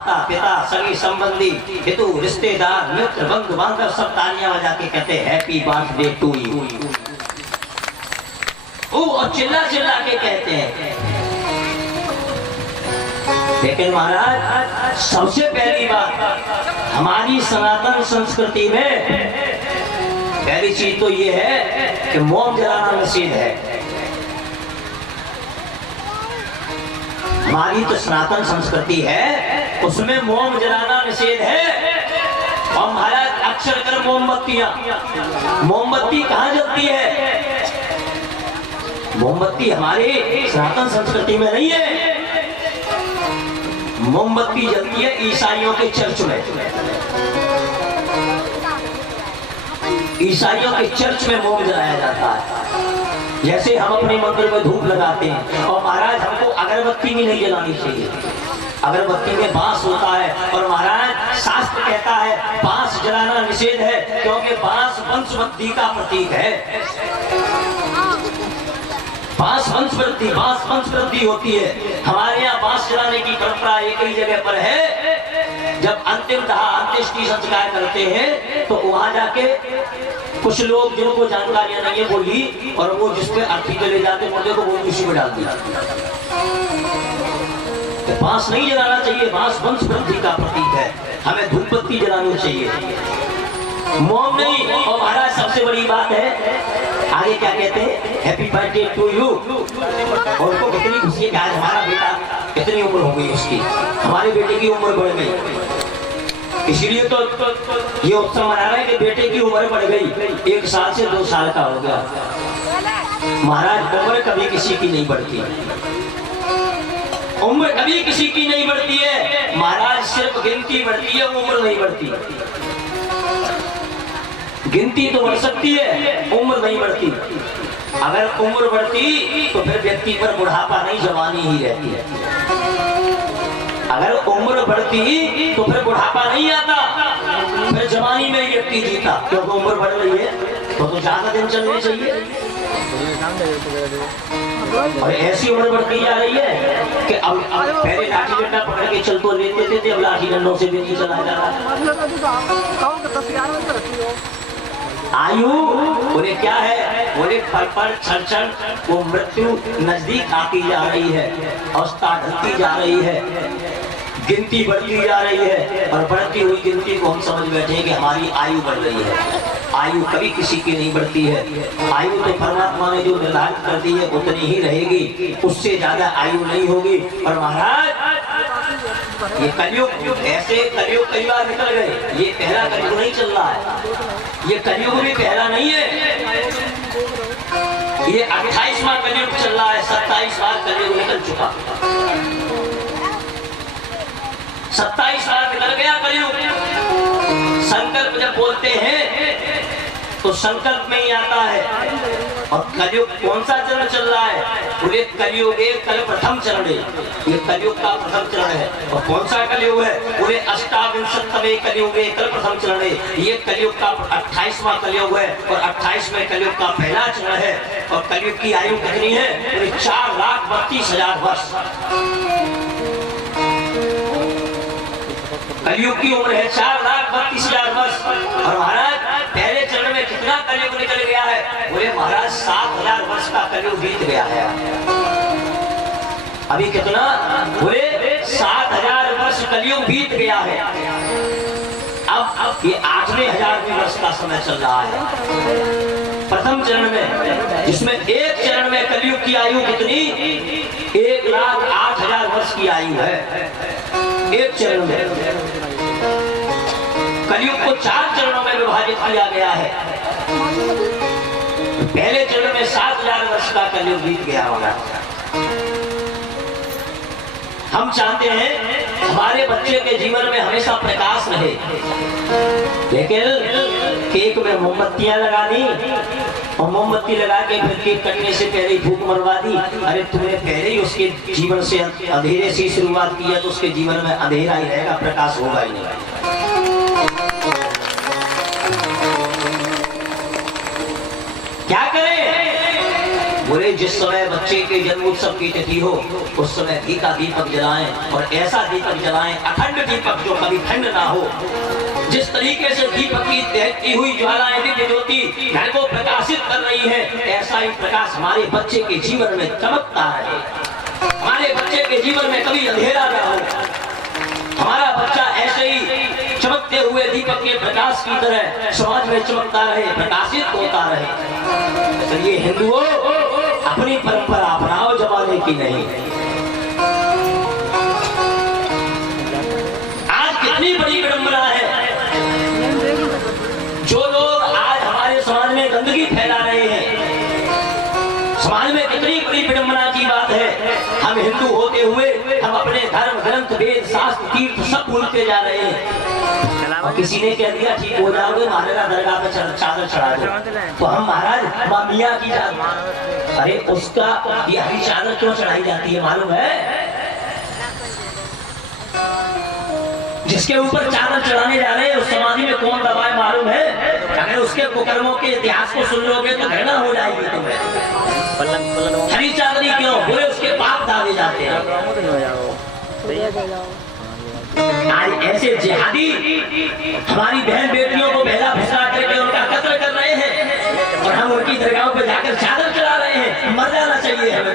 माता पिता सभी संबंधी हितु रिश्तेदार मित्र बंधु बांधव सब तालियां बजा के कहते हैप्पी बर्थडे टू यू। और चिल्ला चिल्ला के कहते हैं। लेकिन महाराज सबसे पहली बात हमारी सनातन संस्कृति में पहली चीज तो ये है कि मोम जलाना निषेध है। हमारी तो सनातन संस्कृति है उसमें मोम जलाना निषेध है। और महाराज अक्सर कर मोमबत्ती कहाँ जलती है? मोमबत्ती हमारे सनातन संस्कृति में नहीं है। मोमबत्ती जलती है ईसाइयों के चर्च में। ईसाइयों के चर्च में मोम जलाया जाता है। जैसे हम अपने मंदिर में धूप लगाते हैं। और महाराज हमको अगरबत्ती भी नहीं जलानी चाहिए। अगरबत्ती में बांस होता है और महाराज शास्त्र कहता है बांस जलाना निषेध है, क्योंकि बांस वंशवृद्धि का प्रतीक है। बांस वंशवृद्धि होती है। हमारे यहाँ बांस जलाने की परंपरा एक ही जगह पर है। जब अंत्येष्टि संस्कार करते हैं तो वहां जाके कुछ लोग जिनको जानकारियां नहीं है बोली और वो जिसपे अर्थी चले जाते मुर्दे को वो उसी में डाल दिया। बांस नहीं जलाना चाहिए। बांस वंशवृद्धि का प्रतीक है। हमें धूप बत्ती जलानी चाहिए, मोम नहीं। और महाराज सबसे बड़ी बात है आगे क्या कहते हैं हैप्पी बर्थडे टू यू। और उनको कितनी खुशी है कि आज हमारा बेटा कितनी उम्र हो गई उसकी, हमारे बेटे की उम्र बढ़ गई। इसलिए तो ये उत्सव मना रहे हैं कि बेटे की उम्र बढ़ गई, 1 साल से 2 साल का हो गया। महाराज उम्र कभी किसी की नहीं बढ़ती। उम्र कभी किसी की नहीं बढ़ती है महाराज, सिर्फ गिनती बढ़ती है, उम्र नहीं बढ़ती। गिनती तो बढ़ सकती है, उम्र नहीं बढ़ती। अगर उम्र बढ़ती तो फिर व्यक्ति पर बुढ़ापा नहीं जवानी ही रहती है। अगर उम्र बढ़ती तो फिर बुढ़ापा नहीं आता, फिर जवानी में व्यक्ति जीता। क्योंकि उम्र बढ़ रही है तो ज्यादा दिन चलने चाहिए। और ऐसी उम्र बढ़ती जा रही है कि अब पहले लाठी डंडा पकड़ के चल तो लेते थे, अब लाठी डंडों से भी नहीं चला जा रहा। आयु बोले क्या है? बोले पल क्षण क्षण वो मृत्यु नजदीक आती जा रही है, अवस्था ढलती जा रही है, गिनती बढ़ती जा रही है। और बढ़ती हुई गिनती को हम समझ बैठे कि हमारी आयु बढ़ रही है। आयु कभी किसी की नहीं बढ़ती है। आयु तो परमात्मा ने जो निर्धारित कर दी है उतनी ही रहेगी, उससे ज्यादा आयु नहीं होगी। और महाराज ये कलयुग, ऐसे कलयुग कई बार निकल गए। ये पहला कलयुग नहीं चल रहा है, ये कलयुग भी पहला नहीं है। ये 28वां कलयुग चल रहा है। 27 बार कलयुग निकल चुका, 27 बार निकल गया कलयुग। संकल्प जब बोलते हैं तो संकल्प में ही आता है। और कलयुग कौन सा चरण चल रहा है? बोले कलयुग कल प्रथम चरण है। ये कलयुग का प्रथम चरण है। और कौन सा कलयुग है? बोले अष्टाविंशतमे कलयुग कल प्रथम चरण है। ये कलयुग का 28वां कलयुग है और 28वें कलयुग का पहला चरण है। और कलयुग की आयु कितनी है? बोले 4,32,000 वर्ष। कलयुग की उम्र है 4,32,000 वर्ष। और महाराज पहले चरण में कितना कलयुग निकल गया है? बोले महाराज 7,000 वर्ष का कलयुग बीत गया है। अभी कितना? बोले 7,000 वर्ष कलयुग बीत गया है। अब ये 8,000 वर्ष का समय चल रहा है प्रथम चरण में, जिसमें एक चरण में कलयुग की आयु कितनी? 1,08,000 वर्ष की आयु है एक चरण में। कलयुग को 4 चरणों में विभाजित किया गया है। पहले चरण में 7,000 वर्ष का कलयुग बीत गया होगा। हम चाहते हैं हमारे बच्चे के जीवन में हमेशा प्रकाश रहे, लेकिन केक में मोमबत्तियां लगा दी और मोमबत्ती लगा के फिर केक कटने से पहले ही भूख मरवा दी। अरे तुमने पहले ही उसके जीवन से अंधेरे से शुरुआत की है तो उसके जीवन में अंधेरा ही रहेगा, प्रकाश होगा ही नहीं। क्या करें? बोले जिस समय बच्चे के जन्म उत्सव की तिथि हो उस समय घी का दीपक जलाएं और ऐसा दीपक जलाएं, अखंड दीपक जो कभी खंड ना हो। जिस तरीके से दीपक की दहकती हुई ज्वालाएं दिव्य ज्योति घर को प्रकाशित कर रही है, ऐसा ही प्रकाश हमारे बच्चे के जीवन में चमकता रहे। हमारे बच्चे के जीवन में कभी अंधेरा ना हो। हमारा बच्चा ऐसे ही चमकते हुए दीपक के प्रकाश की तरह समाज में चमकता रहे, प्रकाशित होता रहे। तो ये हिंदुओं अपनी परंपरा अपनाओ, जमाने की नहीं। आज कितनी बड़ी विडंबना है जो लोग आज हमारे समाज में गंदगी फैला रहे हैं। समाज में कितनी बड़ी विडंबना की बात है। हम हिंदू होते हुए हम अपने धर्म ग्रंथ वेद शास्त्र तीर्थ सब भूलते जा रहे हैं। और किसी ने कह दिया ठीक हो जाओगे, महाराजा दरगाह पे चादर चढ़ा दो, तो हम महाराज मामिया की चादर, अरे उसका ये हरी चादर क्यों चढ़ाई जाती है मालूम है? जिसके ऊपर चादर चढ़ाने जा रहे हैं उस समाधि में कौन दबाए मालूम है? अगर उसके कुकर्मों के इतिहास को सुन लोगे तो घृणा हो जाएगी तुम्हें। हरी चादरी क्यों? बोले उसके पाप दागे जाते हैं। आज ऐसे जिहादी हमारी बहन बेटियों को बहला फुसला करके उनका कत्ल कर रहे हैं और हम उनकी दरगाहों पे जाकर चादर चढ़ा रहे हैं। मर जाना चाहिए हमें।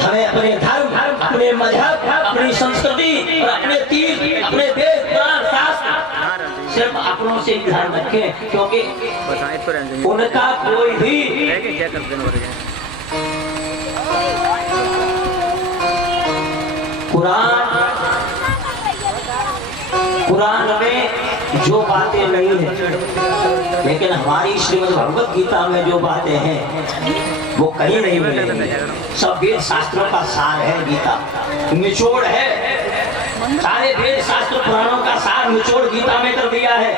हमें अपने धर्म, अपने मजहब, अपनी संस्कृति और अपने तीर्थ, अपने वेद पुराण शास्त्र सिर्फ अपनों से ही ध्यान रखें, क्योंकि उनका कोई भी कुरान में जो बातें नहीं है, लेकिन हमारी श्रीमद् भगवत गीता में जो बातें हैं वो कहीं नहीं मिलेंगी। सब वेद शास्त्रों का सार है गीता, निचोड़ है। सारे वेद शास्त्र पुराणों का सार निचोड़ गीता में कर दिया है।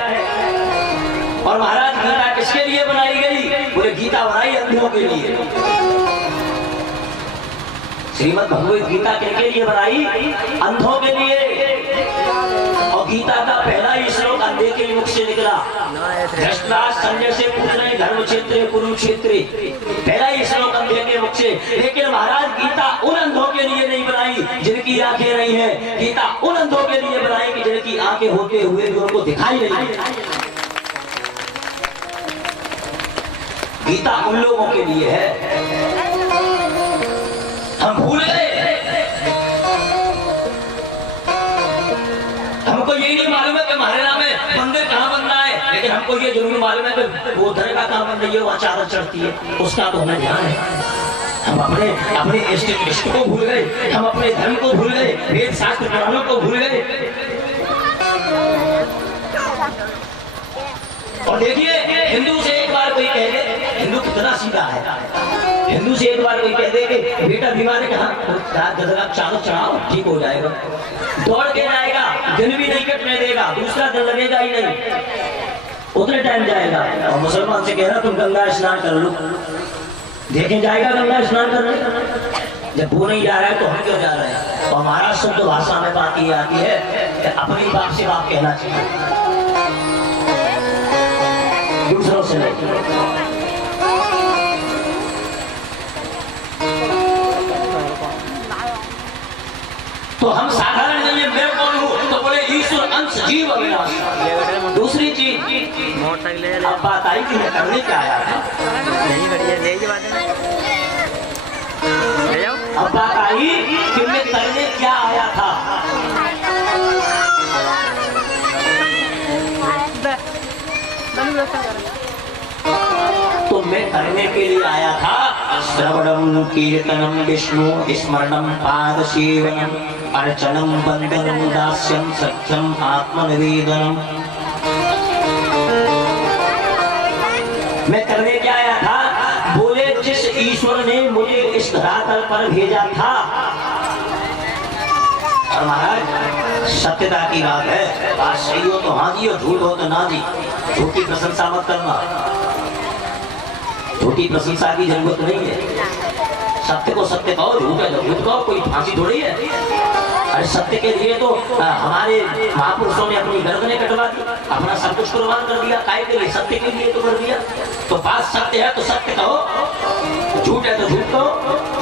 और महाराज गीता किसके लिए बनाई गई? बोले गीता बनाई अंधों के लिए। श्रीमद् भगवत गीता किसके लिए बनाई? अंधों के लिए। और गीता का पहला ही श्लोक अंधे के मुख से निकला। धृतराष्ट्र संजय से पूछ रहे धर्म क्षेत्र कुरुक्षेत्र, पहला ही श्लोक अंधे के मुख से। लेकिन महाराज गीता उन अंधों के लिए नहीं बनाई जिनकी आंखें नहीं है। गीता उन अंधों के लिए बनाई कि जिनकी आंखें होते हुए भी उनको दिखाई नहीं है। गीता उन लोगों के लिए है। हम भूल गए। हमको यही नहीं मालूम है कि हमारे नाम में मंदिर कहाँ बन रहा है, लेकिन हमको ये जरूर मालूम है कि वो दरगाह कहाँ बन रही है, वहाँ चादर चढ़ती है, उसका तो हमें ध्यान है। हम अपने इष्ट को भूल गए, हम अपने धर्म को भूल गए, वेद शास्त्र पुराणों को भूल गए। और देखिए हिंदू से एक बार कोई कह दे, हिंदू कितना सीधा है। हिंदू से एक बार कोई कह दे कि बेटा बीमार है, कहाँ चादर चढ़ाओ ठीक हो जाएगा, दौड़ के जाएगा, दिन भी नहीं कटने देगा, दूसरा दिन लगेगा ही नहीं, उतने टाइम जाएगा। और मुसलमान से कह रहा तुम गंगा स्नान कर लो, देखे जाएगा गंगा स्नान करने। जब वो नहीं जा रहा है तो हम क्यों जा रहे हैं? तो हमारा शुद्ध भाषा में बात ये आती है कि अपनी बात से बात कहना चाहिए, दूसरों से नहीं। तो हम साधारण नहीं है, मैं कौन हूँ? तो बोले ईश्वर अंश जीव अविनाशी। दूसरी चीज अब बात आई कि मैं करने क्या आया था। अब बात आई कि मैं करने क्या आया था। तो मैं करने के लिए आया था श्रवणम कीर्तनम विष्णु स्मरणम पाद सेवनम अर्चनम वंदनम दास्यम सत्यम आत्मनिवेदनम। मैं करने क्या आया था? बोले जिस ईश्वर ने मुझे इस धरातल पर भेजा था। और महाराज सत्यता की बात है, बात सही हो तो हाँ जी और झूठ हो तो ना जी। झूठी प्रशंसा मत करना, झूठी प्रशंसा की जरूरत नहीं है। सत्य को सत्य कहो, झूठ है झूठ कहो, कोई फांसी थोड़ी है। अरे सत्य के लिए तो हमारे महापुरुषों ने अपनी गर्दनें कटवा दी, अपना सब कुछ कुर्बान कर दिया। काय के लिए? सत्य के लिए तो कर दिया। तो बात सत्य है तो सत्य कहो, झूठ है तो झूठ कहो।